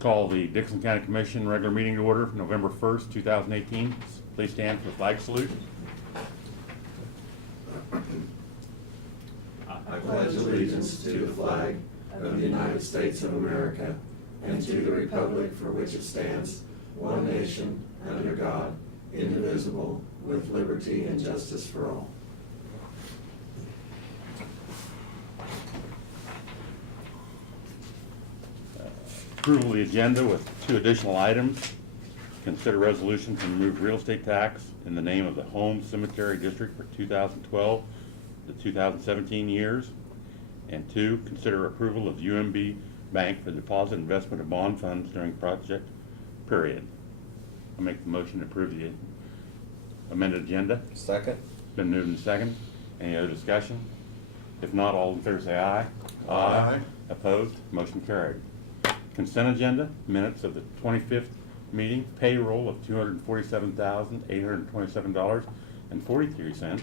Call the Dixon County Commission regular meeting to order, November 1st, 2018. Please stand for the flag salute. I pledge allegiance to the flag of the United States of America and to the republic for which it stands, one nation, under God, indivisible, with liberty and justice for all. Approval of the agenda with two additional items. Consider resolution to remove real estate tax in the name of the Home Cemetery District for 2012 to 2017 years. And two, consider approval of UMB Bank for deposit investment of bond funds during project period. I'll make the motion to approve the amended agenda. Second. Been moved and second. Any other discussion? If not, all in favor say aye. Aye. Opposed? Motion carried. Consent agenda, minutes of the 25th meeting, payroll of $247,827.43,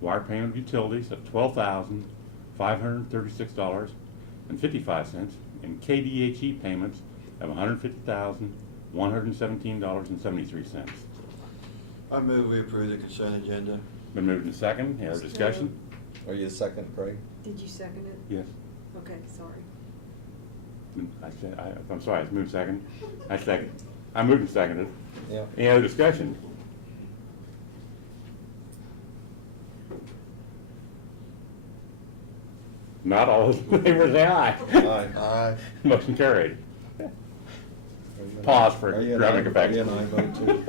wire payment of utilities of $12,536.55, and KDHE payments of $150,117.73. I move we approve the consent agenda. Been moved and second. Any other discussion? Are you the second, Craig? Did you second it? Yes. Okay, sorry. I'm sorry, it's moved second. I second. I moved and seconded. Yeah. Any other discussion? Not all in favor, say aye. Aye. Aye. Motion carried. Pause for Are you an dramatic aye? effect. Are you an aye vote too?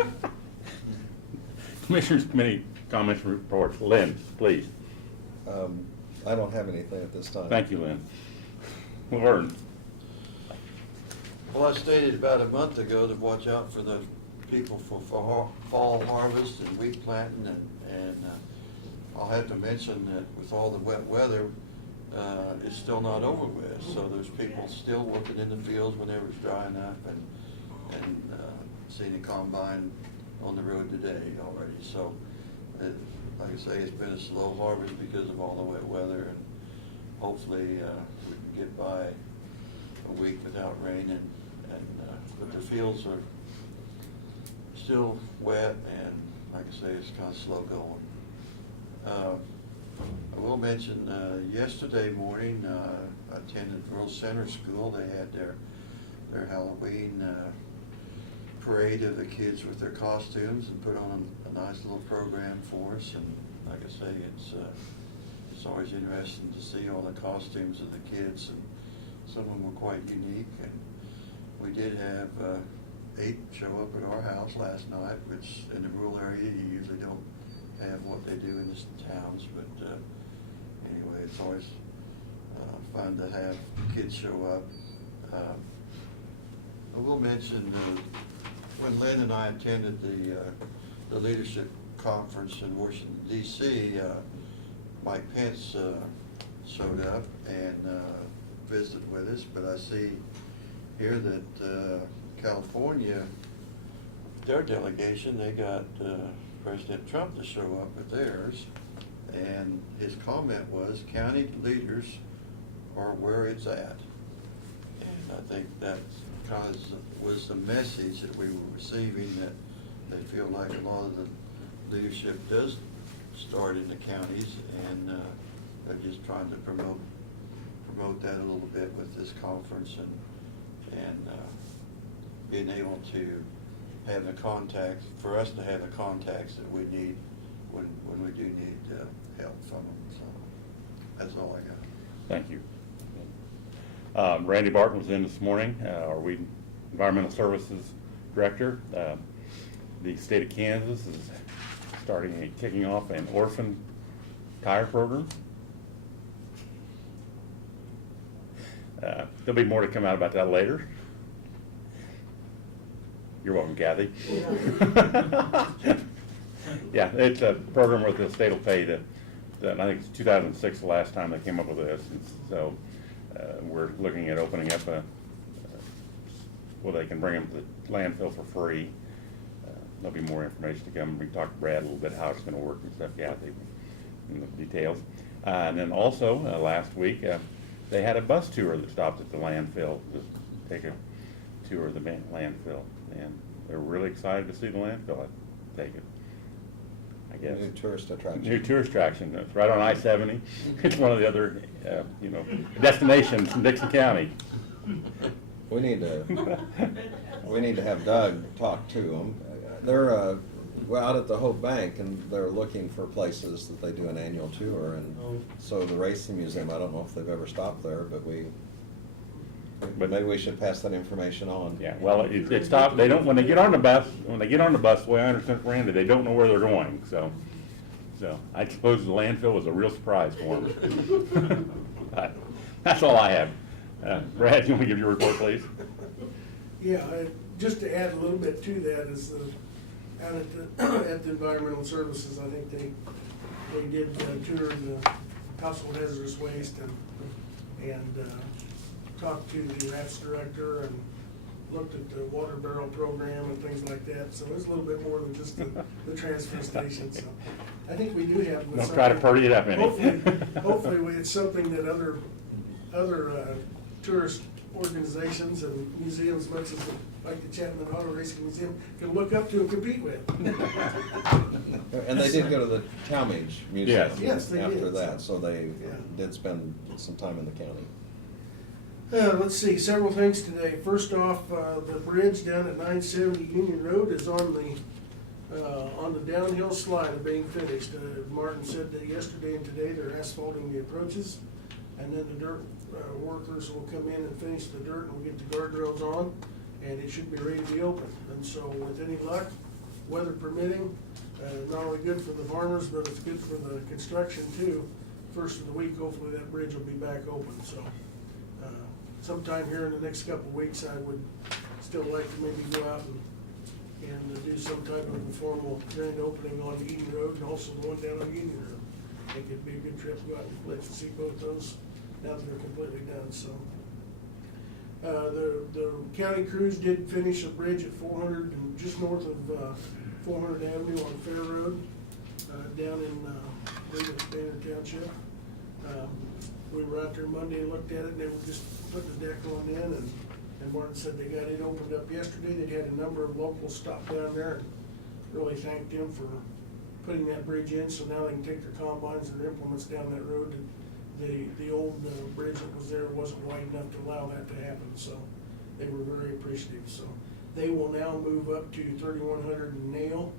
Commissioners Committee comments and reports. Lynn, please. I don't have anything at this time. Thank you, Lynn. Laverne. Well, I stated about a month ago to watch out for the people for fall harvest and wheat planting, and I'll have to mention that with all the wet weather, it's still not over with. So there's people still working in the fields whenever it's dry enough, and seen a combine on the road today already. So, like I say, it's been a slow harvest because of all the wet weather, and hopefully we can get by a week without rain, but the fields are still wet, and like I say, it's kind of slow going. I will mention, yesterday morning, I attended Girls Center School. They had their Halloween parade of the kids with their costumes and put on a nice little program for us. And like I say, it's always interesting to see all the costumes of the kids, and some of them were quite unique. And we did have 8 show up at our house last night, which in the rural area you usually don't have what they do in the towns. But anyway, it's always fun to have kids show up. I will mention when Lynn and I attended the leadership conference in Washington, D.C., Mike Pence showed up and visited with us, but I see here that California, their delegation, they got President Trump to show up with theirs, and his comment was, county leaders are where it's at. And I think that kind of was the message that we were receiving, that they feel like a lot of the leadership does start in the counties, and they're just trying to promote that a little bit with this conference, and being able to have the contacts, for us to have the contacts that we need when we do need help from them. So that's all I got. Thank you. Randy Barton was in this morning, our Weed Environmental Services Director. The state of Kansas is kicking off an orphan tire program. There'll be more to come out about that later. You're welcome, Kathy. Yeah, it's a program where the state will pay I think it's 2006 the last time they came up with this, and so we're looking at opening up well, they can bring them to the landfill for free. There'll be more information to come. We can talk to Brad a little bit how it's going to work and stuff, Kathy, and the details. And then also last week they had a bus tour that stopped at the landfill to take tour of the landfill, and they're really excited to see the landfill, I take it, I guess. New tourist attraction. New tourist attraction, it's right on I-70. It's one of the other, destinations in Dixon County. We need to have Doug talk to them. They're, well, out at the Hope Bank, and they're looking for places that they do an annual tour, and so the Racing Museum, I don't know if they've ever stopped there, but maybe we should pass that information on. Yeah, well, it's tough, they don't, when they get on the bus, the way I understand from Randy, they don't know where they're going, so I suppose the landfill was a real surprise for them. That's all I have. Brad, you want to give your report, please? Yeah, just to add a little bit to that is out at the Environmental Services, I think they did tour the household hazardous waste and talked to the RAPS director and looked at the water barrel program and things like that. So it's a little bit more than just the transfer station. So I think we do have. Don't try to party it up any. Hopefully it's something that other tourist organizations and museums, much as like the Chapman Auto Racing Museum, can look up to and compete with. And they did go to the Talmadge Museum Yes, they after did. that, so they Yeah. did spend some time in the county. Let's see, several things today. First off, the bridge down at 970 Union Road is on the downhill slide of being finished. Martin said that yesterday and today they're asphalting the approaches, and then the dirt workers will come in and finish the dirt, and we'll get the guardrails on, and it should be ready to be open. And so with any luck, weather permitting, not only good for the farmers, but it's good for the construction too. First of the week, hopefully that bridge will be back open, so. Sometime here in the next couple of weeks, I would still like to maybe go out and do some type of informal grand opening on Eden Road and also the one down on Union Road. I think it'd be a good trip to go out and let's see both those now that they're completely done, so. The county crews did finish a bridge at 400 and just north of 400 Avenue on Fair Road, down in, I believe it's Banner Township. We were out there Monday and looked at it, and they were just putting the deck on in, and Martin said they got it opened up yesterday. They'd had a number of locals stop down there and really thanked him for putting that bridge in, so now they can take their combines and their implements down that road. The old bridge that was there wasn't wide enough to allow that to happen, so they were very appreciative. So they will now move up to 3100 and Nail,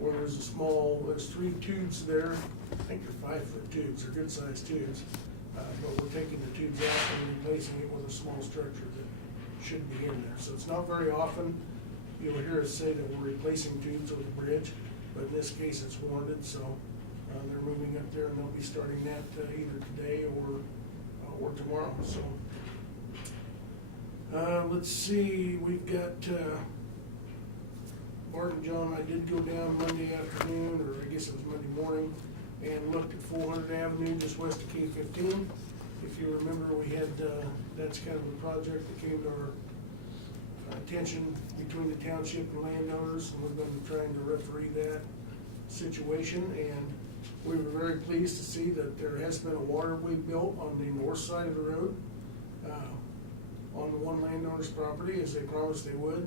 where there's 3 tubes there. I think they're 5-foot tubes, they're good sized tubes. But we're taking the tubes out and replacing it with a small structure that should be in there. So it's not very often you'll hear us say that we're replacing tubes with a bridge, but in this case it's warranted, so they're moving up there and they'll be starting that either today or tomorrow. So let's see, we've got Bart and John. I did go down Monday afternoon, or I guess it was Monday morning, and looked at 400 Avenue just west of K-15. If you remember, we had, that's kind of a project that came to our attention between the township and landowners, and we've been trying to referee that situation, and we were very pleased to see that there has been a waterway built on the north side of the road, on the one landowner's property, as they promised they would.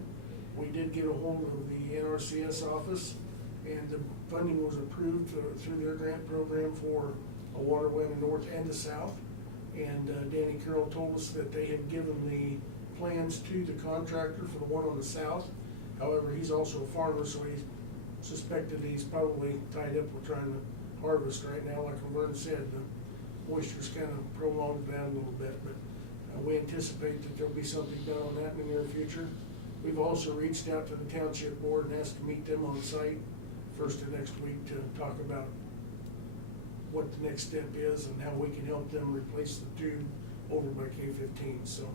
We did get a hold of the NRCS office, and the funding was approved through their grant program for a waterway in the north and the south. And Danny Carroll told us that they had given the plans to the contractor for the one on the south. However, he's also a farmer, so he suspected he's probably tied up with trying to harvest right now. Like Laverne said, the moisture's kind of prolonged that a little bit, but we anticipate that there'll be something done on that in the near future. We've also reached out to the township board and asked to meet them on site first of next week to talk about what the next step is and how we can help them replace the tube over by K-15. So,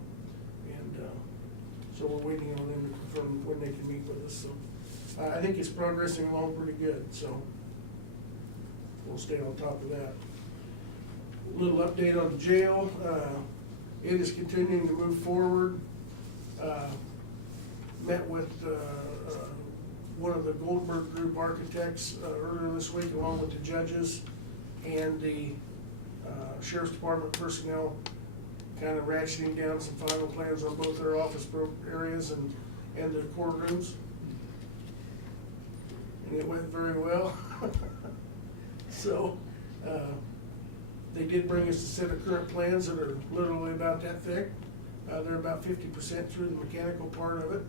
and so we're waiting on them to confirm when they can meet with us. So I think it's progressing along pretty good. So we'll stay on top of that. A little update on the jail. It is continuing to move forward. Met with one of the Goldberg Group architects earlier this week, along with the judges and the Sheriff's Department personnel kind of ratcheting down some final plans on both their office areas and the courtrooms. And it went very well. So, they did bring us a set of current plans that are literally about that thick. They're about 50% through the mechanical part of it,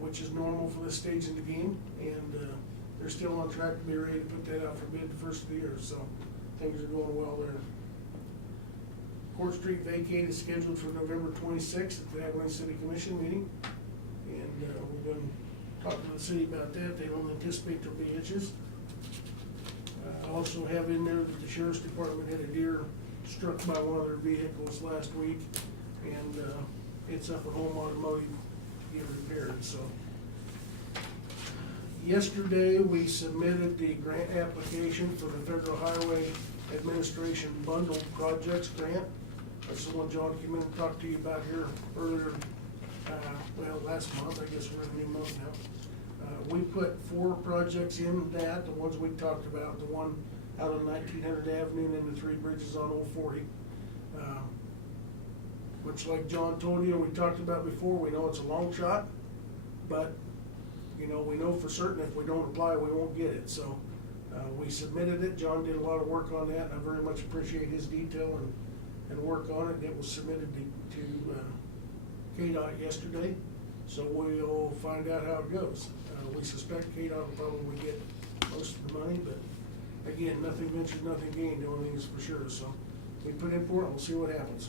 which is normal for this stage in the game. And they're still on track to be ready to put that out for bid the first of the year, so things are going well there. Court Street vacate is scheduled for November 26th at the Abilene City Commission meeting. And we've been talking to the city about that. They don't anticipate there'll be hitches. I also have in there that the sheriff's department had a deer struck by one of their vehicles last week, and it's up at Home Automotive getting repaired, so. Yesterday, we submitted the grant application for the Federal Highway Administration Bundled Projects Grant. That's the one John came in and talked to you about here earlier, last month, I guess we're in a new month now. We put 4 projects in that, the ones we talked about, the one out on 1900 Avenue and then the 3 bridges on Old 40. Which, like John told you, we talked about before, we know it's a long shot, but, you know, we know for certain if we don't apply, we won't get it. So we submitted it. John did a lot of work on that, and I very much appreciate his detail and work on it. It was submitted to KDOT yesterday, so we'll find out how it goes. We suspect KDOT will probably get most of the money, but again, nothing ventured, nothing gained, the only thing is for sure. So we put in for it, we'll see what happens.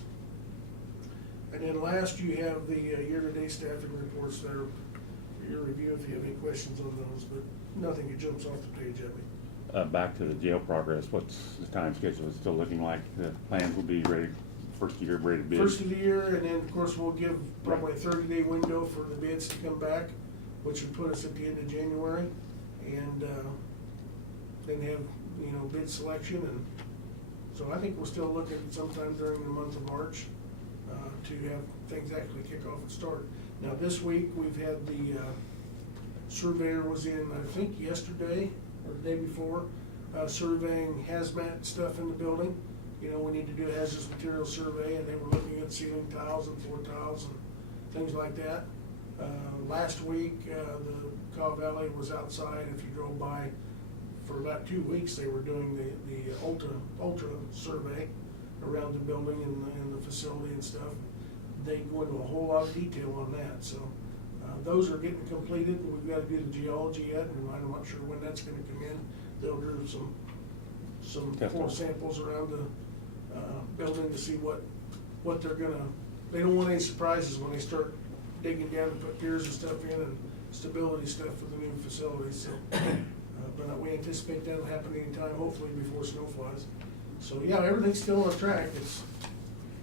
And then last, you have the year-to-date staffing reports there for your review if you have any questions on those, but nothing that jumps off the page at me. Back to the jail progress, what's the time schedule? Is it still looking like the plans will be ready, first year ready to bid? First of the year, and then, of course, we'll give probably a 30-day window for the bids to come back, which would put us at the end of January, and then have, you know, bid selection. And so I think we're still looking sometime during the month of March to have things actually kick off and start. Now, this week, we've had the surveyor was in, I think, yesterday or the day before, surveying hazmat stuff in the building. You know, we need to do a hazardous material survey, and they were looking at ceiling tiles and floor tiles and things like that. Last week, the Cobb Valley was outside. If you drove by for about 2 weeks, they were doing the ultra survey around the building and the facility and stuff. They go into a whole lot of detail on that. So those are getting completed. We've got to do the geology yet, and I'm not sure when that's going to come in. They'll do some core samples around the building to see what they're gonna. They don't want any surprises when they start digging down and put piers and stuff in and stability stuff for the new facility. So, but we anticipate that'll happen anytime, hopefully before snow flies. So yeah, everything's still on track.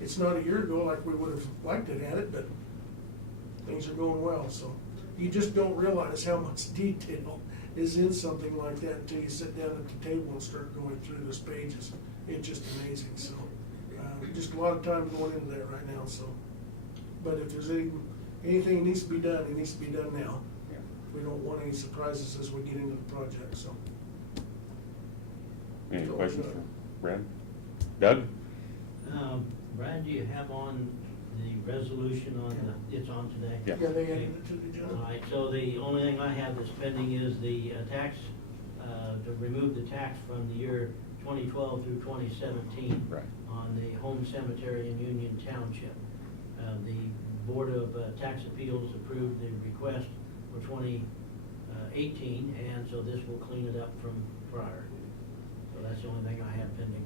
It's not a year ago like we would have liked it at it, but things are going well. So you just don't realize how much detail is in something like that until you sit down at the table and start going through those pages. It's just amazing. So just a lot of time going into that right now. So, but if there's anything that needs to be done, it needs to be done now. Yeah. We don't want any surprises as we get into the project. So. Any questions for Brad? Doug? Brad, do you have on the resolution on it's on today? Yeah. Yeah, they added it to the agenda. All right, so the only thing I have that's pending is the tax, to remove the tax from the year 2012 through 2017. Right. On the home cemetery in Union Township. The Board of Tax Appeals approved the request for 2018, and so this will clean it up from prior. So that's the only thing I have pending.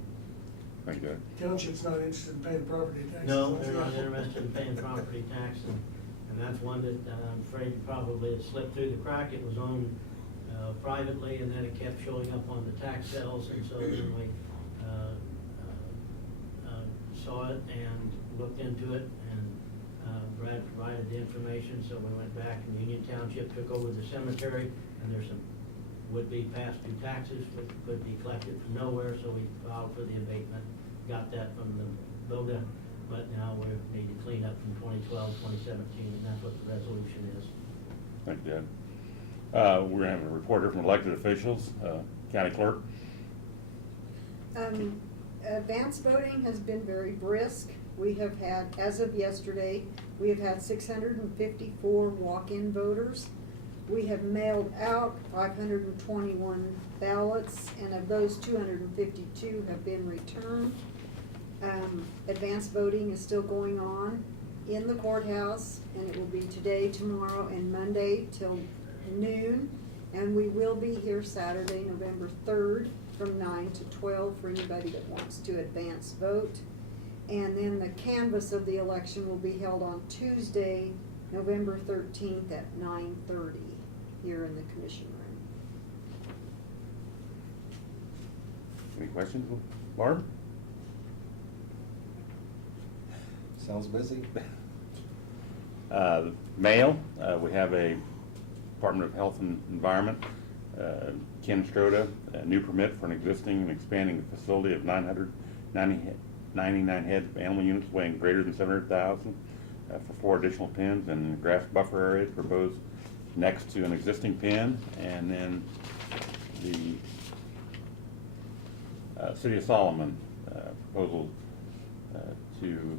Thank you, Doug. Township's not interested in paying property taxes. No, they're not interested in paying property tax, and that's one that I'm afraid probably it slipped through the crack. It was owned privately, and then it kept showing up on the tax sales, and so then we saw it and looked into it, and Brad provided the information, so we went back, and Union Township took over the cemetery, and there's some would-be past due taxes that could be collected from nowhere, so we filed for the abatement, got that from the BODA, but now we need to clean up from 2012, 2017, and that's what the resolution is. Thank you, Doug. We're gonna have a reporter from elected officials, county clerk. advance voting has been very brisk. We have had, as of yesterday, we have had 654 walk-in voters. We have mailed out 521 ballots, and of those, 252 have been returned. Advance voting is still going on in the courthouse, and it will be today, tomorrow, and Monday till noon. And we will be here Saturday, November 3rd, from 9 to 12 for anybody that wants to advance vote. And then the canvass of the election will be held on Tuesday, November 13th at 9:30 here in the commission room. Any questions, Barb? Sounds busy. Mail, we have a Department of Health and Environment, Ken Stroda, a new permit for an existing and expanding facility of 999 heads of animal units weighing greater than 700,000 for 4 additional pens and grass buffer areas proposed next to an existing pen. And then the City of Solomon proposal to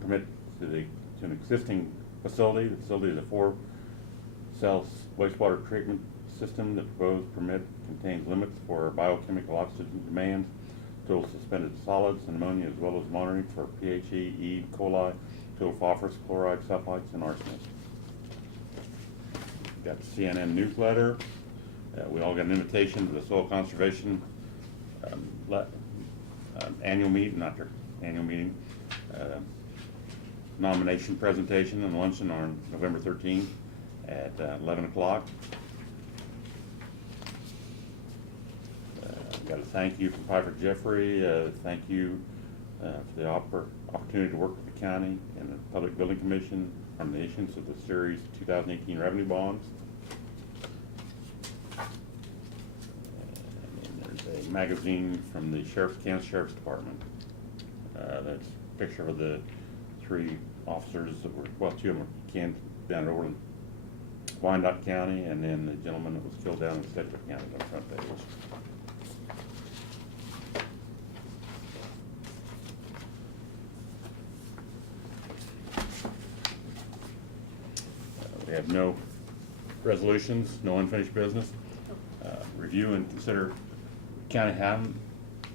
permit to an existing facility. The facility is a 4-cell wastewater treatment system. The proposed permit contains limits for biochemical oxygen demands, total suspended solids, and ammonia, as well as monitoring for PHE, E. coli, total phosphorus, chloride, sulfites, and arsenic. We've got the CNN newsletter. We all got an invitation to the Soil Conservation annual meeting, not their annual meeting, nomination presentation and luncheon on November 13th at 11 o'clock. Got a thank you from Piper Jeffrey. Thank you for the opportunity to work with the county and the Public Building Commission on the issuance of the Series 2018 revenue bonds. And there's a magazine from the Kansas Sheriff's Department. That's a picture of the 3 officers that were, well, 2 of them were down at Orland, Wyandotte County, and then the gentleman that was killed down in Sedgwick County on the front page. We have no resolutions, no unfinished business. Review and consider county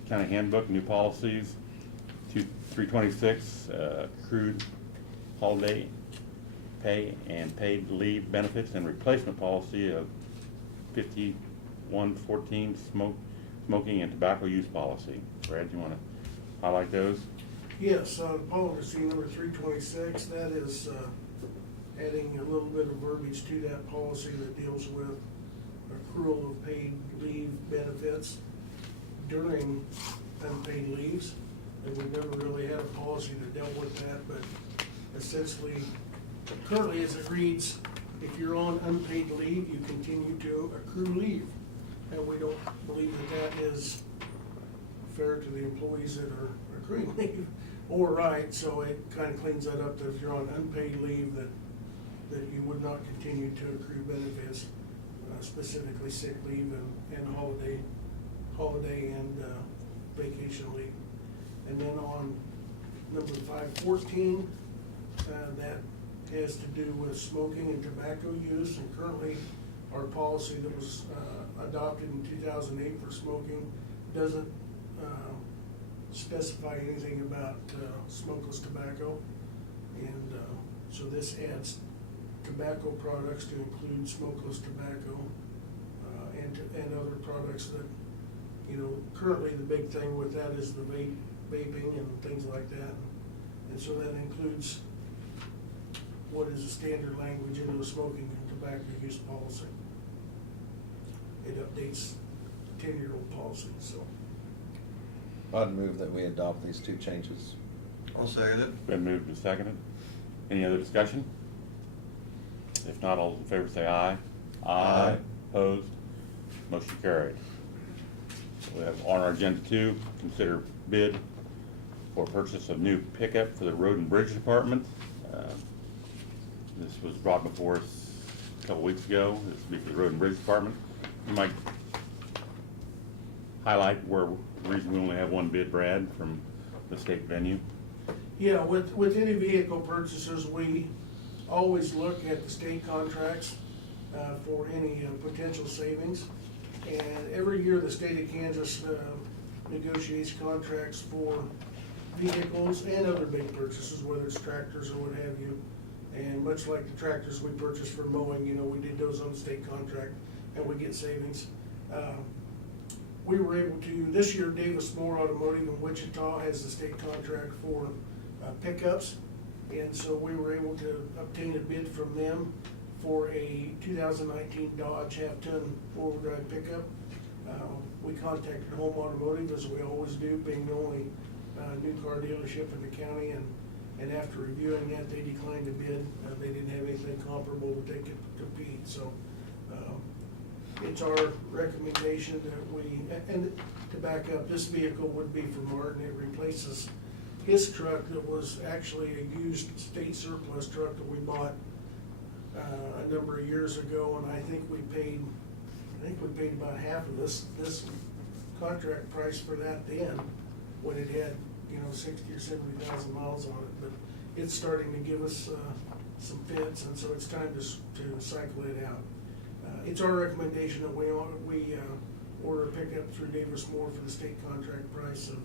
handbook, new policies, 326, accrued holiday pay and paid leave benefits, and replacement policy of 5114, smoking and tobacco use policy. Brad, you want to highlight those? Yes, policy number 326, that is adding a little bit of verbiage to that policy that deals with accrual of paid leave benefits during unpaid leaves. And we've never really had a policy that dealt with that, but essentially, currently as it reads, if you're on unpaid leave, you continue to accrue leave. And we don't believe that that is fair to the employees that are accruing leave or right, so it kind of cleans that up, that if you're on unpaid leave, that you would not continue to accrue benefits, specifically sick leave and holiday and vacation leave. And then on number 514, that has to do with smoking and tobacco use. And currently, our policy that was adopted in 2008 for smoking doesn't specify anything about smokeless tobacco. And so this adds tobacco products to include smokeless tobacco and other products that, you know, currently the big thing with that is the vaping and things like that. And so that includes what is the standard language in the smoking and tobacco use policy. It updates 10-year-old policy, so. I'd move that we adopt these 2 changes. I'll second it. Been moved and seconded. Any other discussion? If not, all those in favor say aye. Aye. Opposed? Motion carried. We have on our agenda 2, consider bid for purchase of new pickup for the Road and Bridge Department. This was brought before us a couple weeks ago. This will be for the Road and Bridge Department. You might highlight where, the reason we only have one bid, Brad, from the state venue? Yeah, with any vehicle purchases, we always look at the state contracts for any potential savings. And every year, the state of Kansas negotiates contracts for vehicles and other big purchases, whether it's tractors or what have you. And much like the tractors we purchased for mowing, you know, we did those on the state contract, and we get savings. We were able to, this year, Davis Moore Automotive in Wichita has the state contract for pickups. And so we were able to obtain a bid from them for a 2019 Dodge half-ton four-wheel drive pickup. We contacted Home Automotive, as we always do, being the only new car dealership in the county, and after reviewing that, they declined to bid. They didn't have anything comparable that they could compete, so it's our recommendation that we, and to back up, this vehicle would be for Martin. It replaces his truck that was actually a used state surplus truck that we bought a number of years ago, and I think we paid about half of this contract price for that then, when it had, you know, 60 or 70,000 miles on it. But it's starting to give us some fits, and so it's time to cycle it out. It's our recommendation that we order a pickup through Davis Moore for the state contract price of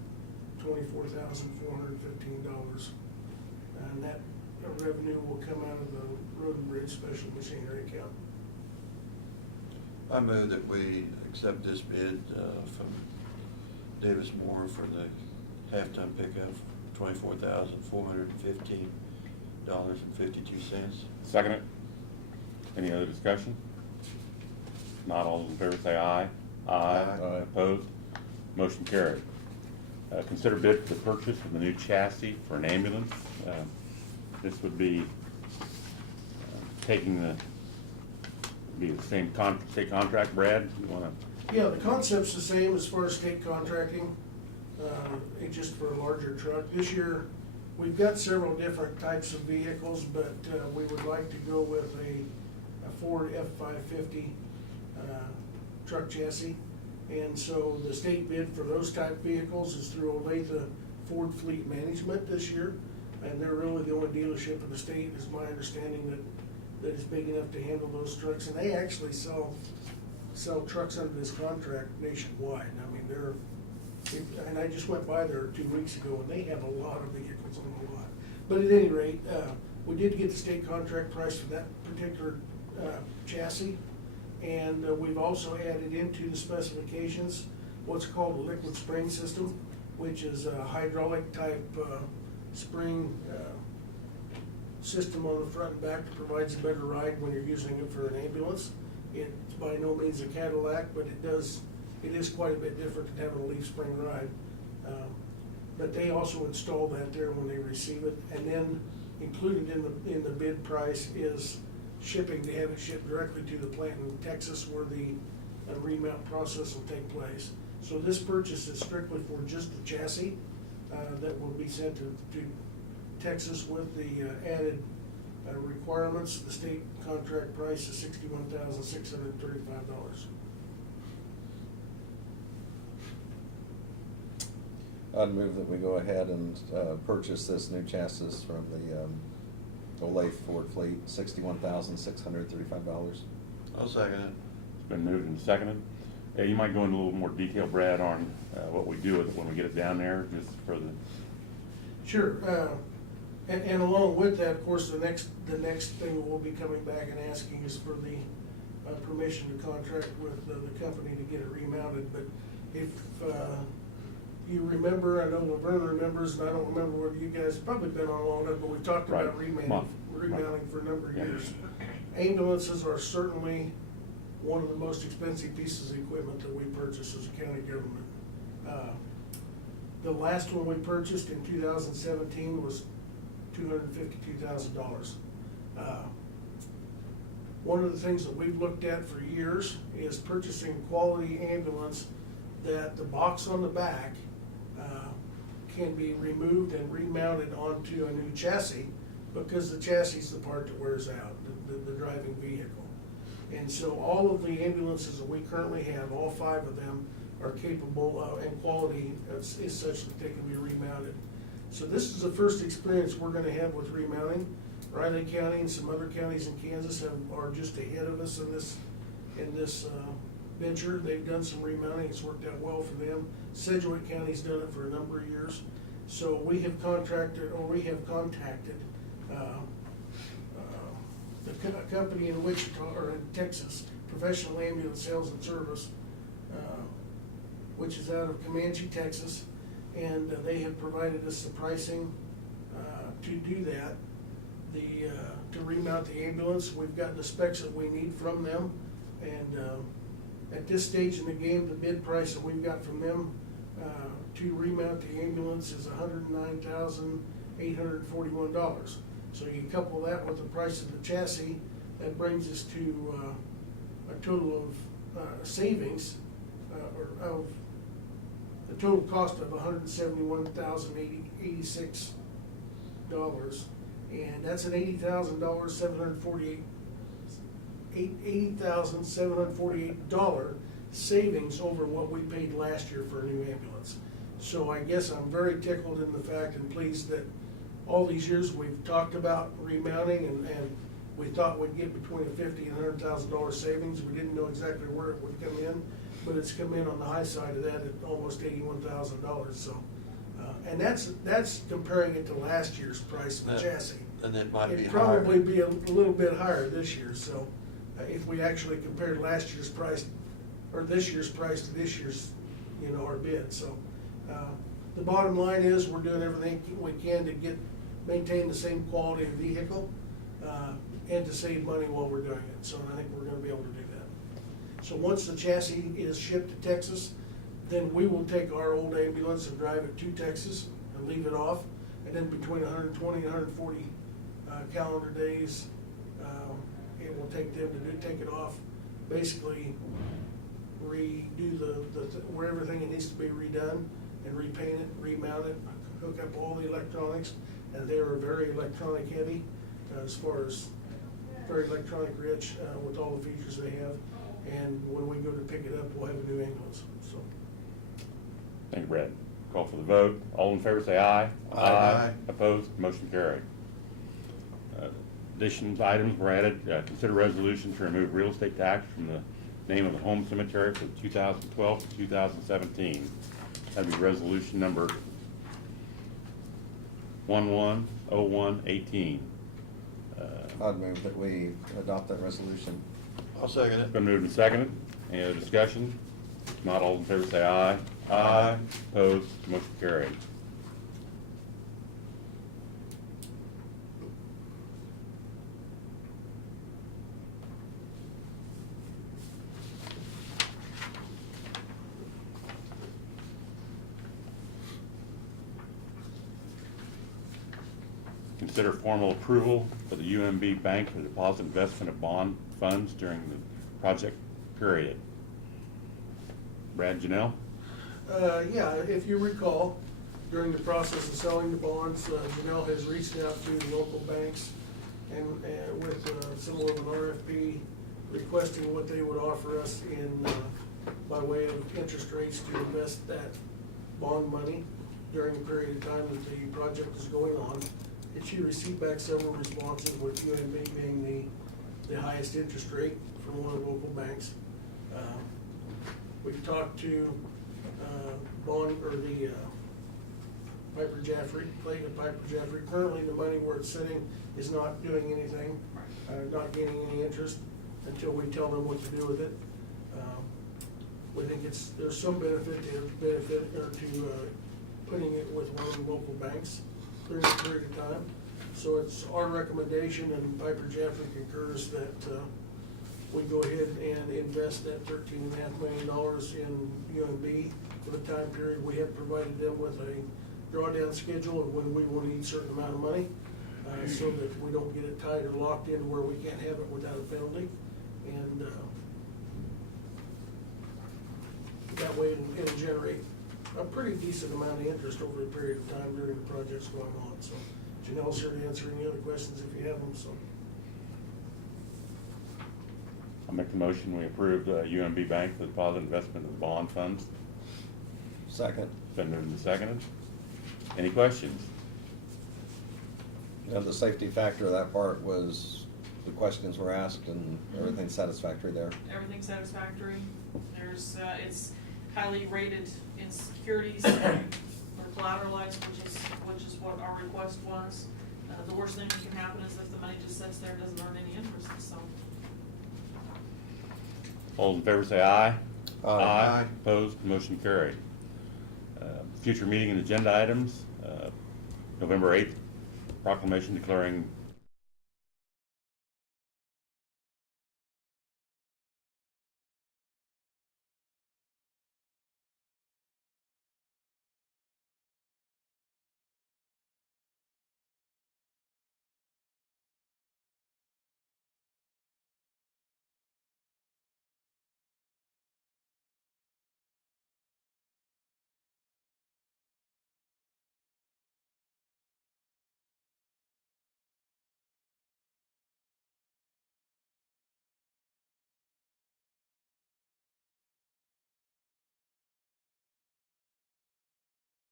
$24,415, and that revenue will come out of the Road and Bridge Special Machinery account. I move that we accept this bid from Davis Moore for the half-ton pickup, $24,415.52. Second it. Any other discussion? Not all those in favor say aye. Aye. Opposed? Motion carried. Consider bid for the purchase of the new chassis for an ambulance. This would be taking the same state contract, Brad? You wanna? Yeah, the concept's the same as far as state contracting, it's just for a larger truck. This year, we've got several different types of vehicles, but we would like to go with a Ford F-550 truck chassis. And so the state bid for those type vehicles is through Olathe Ford Fleet Management this year. And they're really the only dealership in the state, is my understanding, that is big enough to handle those trucks. And they actually sell trucks under this contract nationwide. I mean, and I just went by there 2 weeks ago, and they have a lot of vehicles on the lot. But at any rate, we did get the state contract price for that particular chassis. And we've also added into the specifications what's called a liquid spring system, which is a hydraulic type spring system on the front and back that provides a better ride when you're using it for an ambulance. It's by no means a Cadillac, but it is quite a bit different than having a leaf spring ride. But they also install that there when they receive it, and then included in the bid price is shipping to have it shipped directly to the plant in Texas where the remount process will take place. So this purchase is strictly for just the chassis that will be sent to Texas with the added requirements. The state contract price is $61,635. I'd move that we go ahead and purchase this new chassis from the Olathe Ford Fleet, $61,635. I'll second it. It's been moved and seconded. You might go into a little more detail, Brad, on what we do with it when we get it down there, just for the. Sure, and along with that, of course, the next thing we'll be coming back and asking is for the permission to contract with the company to get it remounted. But if you remember, I know Laverne remembers, and I don't remember whether you guys have probably been on long enough, but we've talked about Right. remounting for a number of Yeah. years. Ambulances are certainly one of the most expensive pieces of equipment that we purchase as a county government. The last one we purchased in 2017 was $252,000. One of the things that we've looked at for years is purchasing quality ambulance that the box on the back can be removed and remounted onto a new chassis, because the chassis is the part that wears out, the driving vehicle. And so all of the ambulances that we currently have, all 5 of them, are capable, and quality is such that they can be remounted. So this is the first experience we're gonna have with remounting. Riley County and some other counties in Kansas are just ahead of us in this venture. They've done some remounting, it's worked out well for them. Sedgwick County's done it for a number of years. So we have contacted a company in Wichita, or in Texas, Professional Ambulance Sales and Service, which is out of Comanche, Texas, and they have provided us the pricing to do that. To remount the ambulance, we've gotten the specs that we need from them, and at this stage in the game, the bid price that we've got from them to remount the ambulance is $109,841. So you couple that with the price of the chassis, that brings us to a total of savings, or of the total cost of $171,086. And that's an $80,748 savings over what we paid last year for a new ambulance. So I guess I'm very tickled in the fact and pleased that all these years we've talked about remounting, and we thought we'd get between a $50,000 and $100,000 savings. We didn't know exactly where it would come in, but it's come in on the high side of that at almost $81,000. So, and that's comparing it to last year's price of the chassis. And it might be It'd higher. probably be a little bit higher this year, so if we actually compared last year's price, or this year's price to this year's, our bid, so. The bottom line is, we're doing everything we can to maintain the same quality of vehicle, and to save money while we're doing it, so I think we're gonna be able to do that. So once the chassis is shipped to Texas, then we will take our old ambulance and drive it to Texas and leave it off, and then between 120 and 140 calendar days, it will take them to take it off, basically redo where everything needs to be redone, and repaint it, remount it, hook up all the electronics, and they are very electronic heavy, as far as very electronic rich, with all the features they have. And when we go to pick it up, we'll have a new ambulance, so. Thank you, Brad. Call for the vote. All in favor say aye. Aye. Opposed? Motion carried. Additions items were added. Consider resolution to remove real estate tax from the name of the home cemetery for 2012 to 2017. That'd be resolution number 110118. I'd move that we adopt that resolution. I'll second It's it. been moved and seconded. Any other discussion? If not, all in favor say aye. Aye. Opposed? Motion carried. Consider formal approval for the UMB Bank for deposit investment of bond funds during the project period. Brad, Janelle? Yeah, if you recall, during the process of selling the bonds, Janelle has reached out to the local banks and with similar of an RFP requesting what they would offer us in, by way of interest rates to invest that bond money during the period of time that the project is going on. And she received back several responses, with UMB being the highest interest rate from one of the local banks. We've talked to Piper Jaffray, Clayton and Piper Jaffray. Currently, the money where it's sitting is not doing anything, not gaining any interest until we tell them what to do with it. We think there's some benefit to putting it with one of the local banks during the period of time. So it's our recommendation, and Piper Jaffray concurs, that we go ahead and invest that $13.5 million in UMB for the time period. We have provided them with a drawdown schedule of when we will need a certain amount of money, so that we don't get it tied or locked in where we can't have it without a penalty. And that way it'll generate a pretty decent amount of interest over a period of time during the project's going on. So Janelle's here to answer any other questions if you have them, so. I'll make the motion, we approve the UMB Bank for the deposit investment of the bond funds. Second. Been moved and seconded. Any questions? You know, the safety factor of that part was, the questions were asked and everything's satisfactory there. Everything's satisfactory. There's, it's highly rated in securities or collateralized, which is what our request was. The worst thing that can happen is if the money just sits there and doesn't earn any interest, so. All those in favor say aye. Aye. Opposed, motion carried. Future meeting and agenda items, November 8th, proclamation declaring